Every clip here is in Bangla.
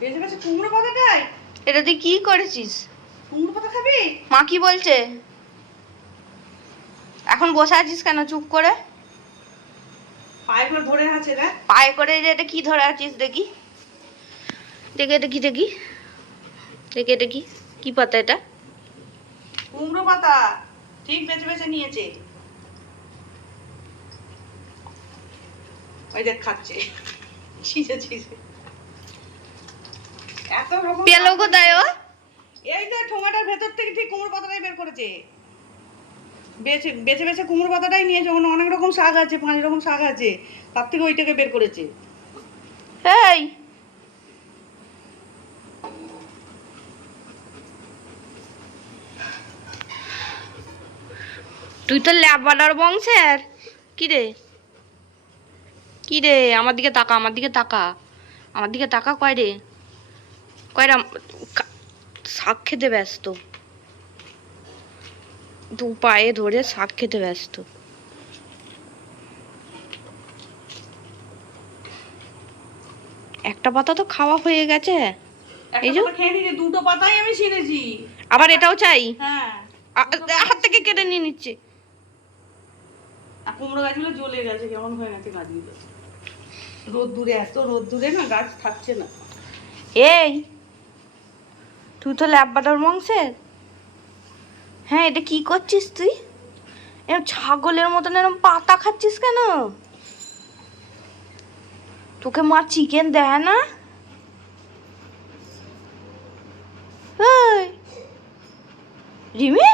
বেঁচে বেঁচে কুমড়ো পাতাটাই। এটা তুই কি করেছিস? কুমড়ো পাতা খাবি? মা কি বলছে? এখন বসে আছিস কেন চুপ করে? পায়েগুলো ধরে আছে না? পায়ে করে যে এটা কি ধরে আছিস দেখি, দেখি এটা কি, দেখি দেখি এটা কি, কি পাতা এটা? কুমড়ো পাতা ঠিক বেঁচে বেঁচে নিয়েছে। ওই দেখ খাচ্ছে ছিঁচে ছিঁচে। এত রকম পেলো কোথায় ও? এই তো ঠোঙাটার ভেতর থেকে ঠিক কুমড়ো পাতাটাই বের করেছে। বেছে বেছে বেছে কুমড়ো পাতাটাই নিয়েছে। ওখানে অনেক রকম শাক আছে, 5 রকম শাক আছে, তার থেকে ওইটাকে বের করেছে। এই তুই তো ল্যাবাডার বংশের। কি রে, কি রে? আমার দিকে তাকা, আমার দিকে তাকা, আমার দিকে তাকা। কয় রে, কয়রা শাক খেতে ব্যস্ত, দু পায়ে ধরে শাক খেতে ব্যস্ত। একটা পাতা তো খাওয়া হয়ে গেছে। এই যে খেয়ে নিয়েছে, 2টো পাতাই আমি ছিঁড়েছি। আবার এটাও চাই। হ্যাঁ, হাত থেকে কেটে নিয়ে নিচ্ছে। আর কুমড়ো গাছগুলো জ্বলে গেছে, কেমন হয়ে গেছে গাছগুলো। রোদ দূরে, এত রোদ দূরে না গাছ থাকছে না। এই তুই তো ল্যাবাডার বংশের। হ্যাঁ, এটা কি করছিস তুই? এরকম ছাগলের মতন এরকম পাতা খাচ্ছিস কেন? তোকে মা চিকেন দেয় না? এই রিমি,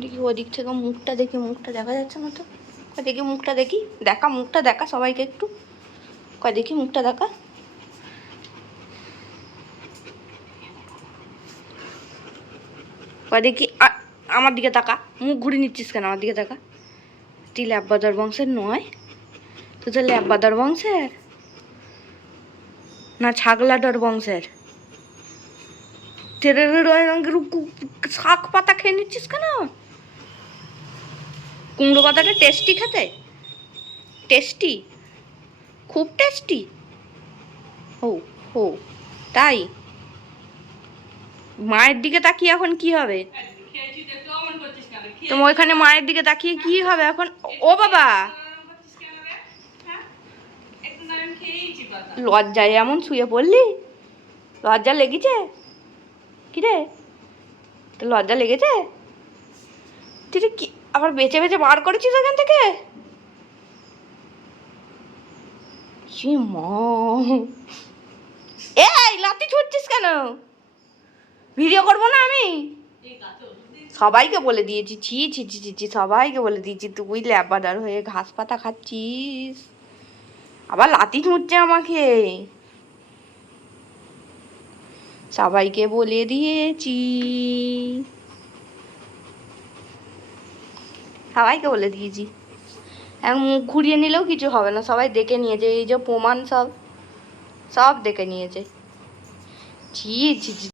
দেখি ওদিক থেকে মুখটা দেখি, মুখটা দেখা যাচ্ছে না তো। কয় দেখি মুখটা, দেখি দেখা, মুখটা দেখা সবাইকে একটু। কয় দেখি মুখটা দেখা। কয় দেখি, আমার দিকে তাকা। মুখ ঘুরে নিচ্ছিস কেন? আমার দিকে তাকা। তুই ল্যাবাদার বংশের নয়? তুই তো ল্যাবাদার বংশের না ছাগলাদার বংশের? শাক পাতা খেয়ে নিচ্ছিস কেন? কুমড়ো পাতাটা টেস্টি খেতে, টেস্টি, খুব টেস্টি। ও ও তাই? মায়ের দিকে তাকিয়ে এখন কি হবে? তোমার ওইখানে মায়ের দিকে তাকিয়ে কি হবে এখন? ও বাবা, লজ্জায় এমন শুয়ে পড়লি? লজ্জা লেগেছে? কি রে, তো লজ্জা লেগেছে? তুই কি আবার বেছে বেছে বার করেছিস ওখান থেকে? এই লাতি ছুটছিস কেন? ভিডিও করবো না আমি? সবাইকে বলে দিয়েছি, ছি ছি ছি ছি ছি, সবাইকে বলে দিয়েছি তুই ল্যাবাদার হয়ে ঘাস পাতা খাচ্ছিস, আবার লাতি ছুটছে আমাকে। সবাইকে বলে দিয়েছি, সবাইকে বলে দিয়েছি। এখন মুখ ঘুরিয়ে নিলেও কিছু হবে না, সবাই দেখে নিয়েছে, এই যে প্রমাণ সব সব দেখে নিয়েছে। ছি ছি ছি।